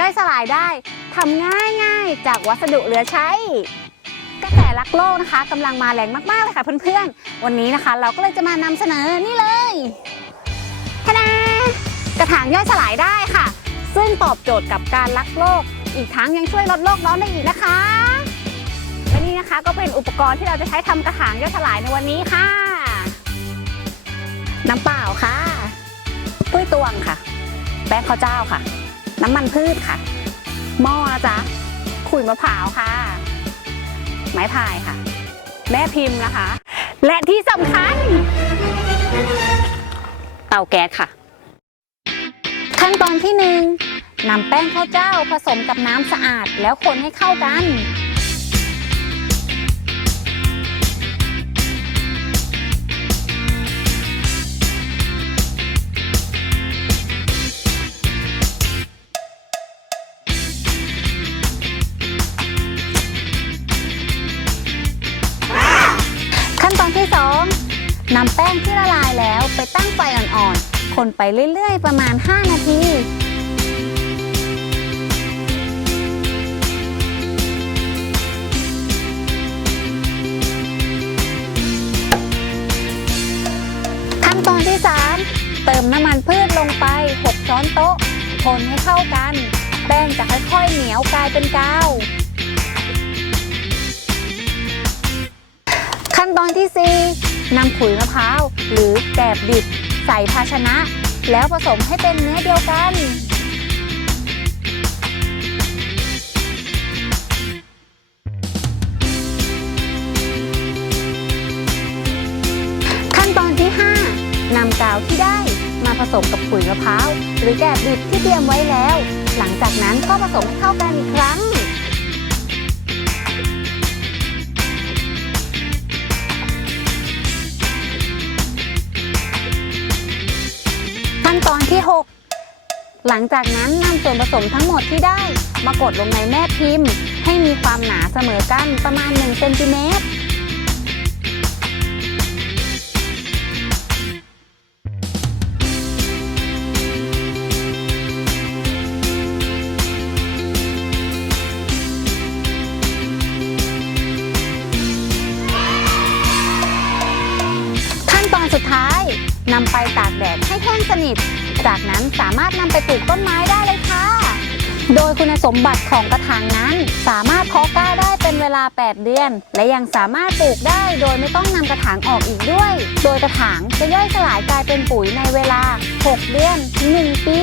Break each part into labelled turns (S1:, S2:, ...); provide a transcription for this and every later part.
S1: ย่อยสลายได้ทำง่ายง่ายจากวัสดุเหลือใช้ กระแสรักโลกนะคะกำลังมาแรงมากๆเลยค่ะเพื่อนๆ วันนี้นะคะ เราก็เลยจะมานำเสนอนี่เลยทะนากระถางย่อยสลายได้ค่ะ ซึ่งตอบโจทย์กับการรักโลก อีกทั้งยังช่วยลดโลกร้อนได้อีกนะคะ และนี่นะคะก็เป็นอุปกรณ์ที่เราจะใช้ทำกระถางย่อยสลายในวันนี้ค่ะ น้ำเปล่าค่ะ ปุ้ยตวงค่ะ แป้งข้าวเจ้าค่ะ น้ำมันพืชค่ะ หม้อนะจ๊ะขุยมะพร้าวค่ะ ไม้พายค่ะ แม่พิมพ์นะคะ และที่สำคัญ เตาแก๊สค่ะ ขั้นตอนที่หนึ่งนำแป้งข้าวเจ้าผสมกับน้ำสะอาดแล้วคนให้เข้ากัน นำแป้งที่ละลายแล้วไปตั้งไฟอ่อนๆ คนไปเรื่อยๆ ประมาณ 5 นาที ขั้นตอนที่ 3 เติมน้ำมันพืชลงไป 6 ช้อนโต๊ะ คนให้เข้ากัน แป้งจะค่อยๆเหนียวกลายเป็นกาว ขั้นตอนที่ 4 นำขุยมะพร้าว หรือแกบดิบใส่ภาชนะ แล้วผสมให้เป็นเนื้อเดียวกัน ขั้นตอนที่ 5นำกาวที่ได้มาผสมกับขุยมะพร้าว หรือแกบดิบที่เตรียมไว้แล้ว หลังจากนั้นก็ผสมให้เข้ากันอีกครั้ง ขั้นตอนที่ 6 หลังจากนั้นนำส่วนผสมทั้งหมดที่ได้ มากดลงในแม่พิมพ์ ให้มีความหนาเสมอกันประมาณ1เซนติเมตร นำไปตากแดดให้แห้งสนิท จากนั้นสามารถนำไปปลูกต้นไม้ได้เลยค่ะ โดยคุณสมบัติของกระถางนั้น สามารถเพาะกล้าได้เป็นเวลา 8 เดือน และยังสามารถปลูกได้โดยไม่ต้องนำกระถางออกอีกด้วย โดยกระถางจะย่อยสลายกลายเป็นปุ๋ยในเวลา 6 เดือนถึง1ปี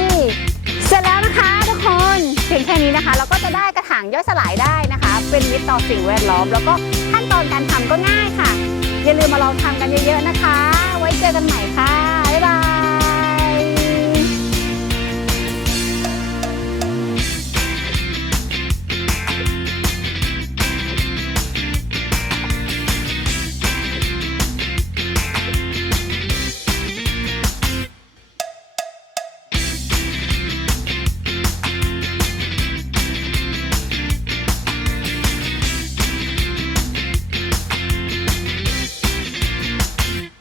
S1: เสร็จแล้วนะคะทุกคนเพียงแค่นี้นะคะ เราก็จะได้กระถางย่อยสลายได้นะคะ เป็นมิตรต่อสิ่งแวดล้อม แล้วก็ขั้นตอนการทำก็ง่ายค่ะ อย่าลืมมาลองทำกันเยอะๆนะคะ